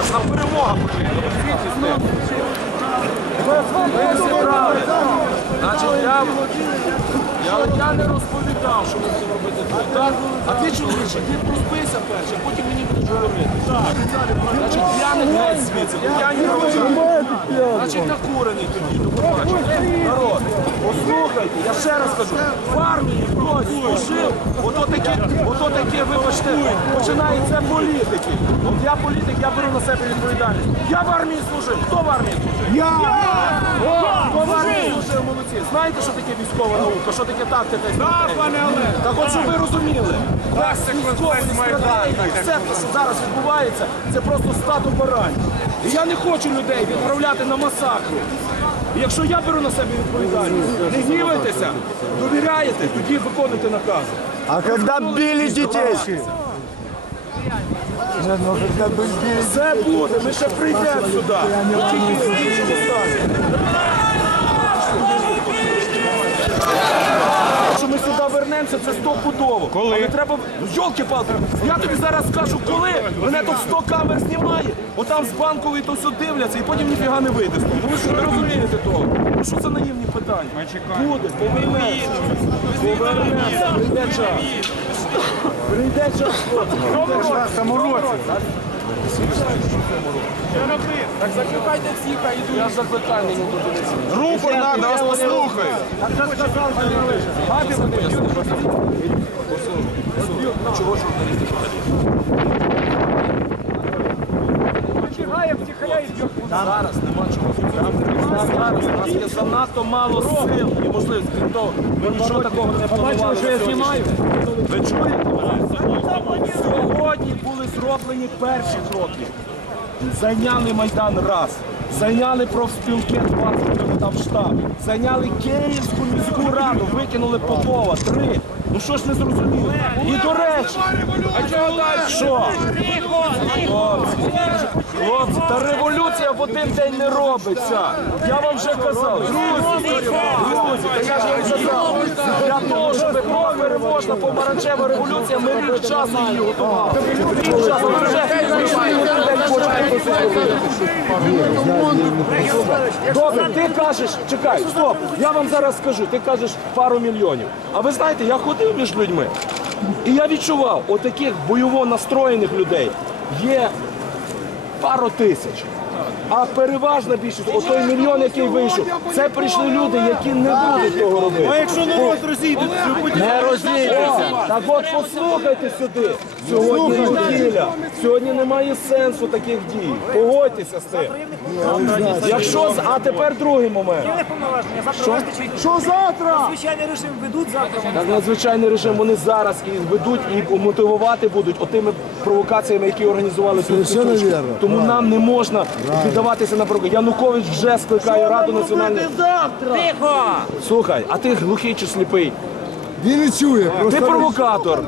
зараз, нам перемога потрібна. Ви зібрали. Я, я, не розповідав, що ми будемо робити тут. А ти чоловіче, ти проспися перше, потім мені будеш говорити. Так. Значить, я не геть звідси, я не робив. Значить, накурений тоді, послухайте, я ще раз кажу, в армії хтось служив, ото такі, ото такі, вибачте, починається політики. От я політик, я беру на себе відповідальність. Я в армії служив. Хто в армії служив? Я! Хто в армії служив, молодці. Знаєте, що таке військова наука, що таке тактика і стратегія? Так от, щоб ви розуміли, військової стратегії, все, що зараз відбувається, це просто стадо баранів. І я не хочу людей відправляти на масакру. І Якщо я беру на себе відповідальність, не гнівайтеся, довіряєте, тоді виконуйте накази. А когда били детей? Все буде, ми ще прийдемо сюди. Тільки в іншому стані. Вернемося, це стопудово. Коли? Але треба. Ну, йолки-палки, я тобі зараз скажу, коли мене тут 100 камер знімає, отам з банкової то все дивляться і потім ніфіга не вийде. Ну ви що не розумієте того? Ну що це наївні питання? Буде, повернемося. Повернемося, прийде час. Прийде час, хлопці. Так закликайте всіх, а йду. Я закликаю, не буду дивитися. Рупор надо, вас послухай. Хати вони. Чого журналісти Зараз нема чого. Зараз у нас є занадто мало сил і можливостей. Крім того, ми нічого такого не планували. що я знімаю? Ви чуєте? Сьогодні були зроблені перші кроки. Зайняли Майдан раз. Зайняли профспілки 20 там штаб. Зайняли Київську міську раду, викинули Попова. Три. Ну що ж не зрозуміло? І до речі, а чого далі? Що? Хлопці, хлопці, та революція в один день не робиться. Я вам вже казав. Друзі, друзі, та я ж вам казав. Для того, щоб була переможна помаранчева революція, ми рік часу її готували. Рік часу. Вже Добре, ти кажеш, чекай, стоп, я вам зараз скажу, ти кажеш пару мільйонів. А ви знаєте, я ходив між людьми, і я відчував, отаких бойово настроєних людей є пару тисяч. А переважна більшість, отой мільйон, який вийшов, це прийшли люди, які не будуть того робити. А якщо народ розійдеться, Не розійдеться. Так от послухайте сюди. Сьогодні неділя. Сьогодні немає сенсу таких дій. Погодьтеся з тим. Якщо з- а тепер другий момент. Є повноваження, завтра Що завтра? звичайний режим ведуть завтра. Так надзвичайний режим вони зараз і ведуть і мотивувати будуть отими провокаціями, які організували тут. тітушки. Тому нам не можна піддаватися на провокації. Янукович вже скликає Раду національної. Тихо! Слухай, а ти глухий чи сліпий? Він не чує. Ти провокатор.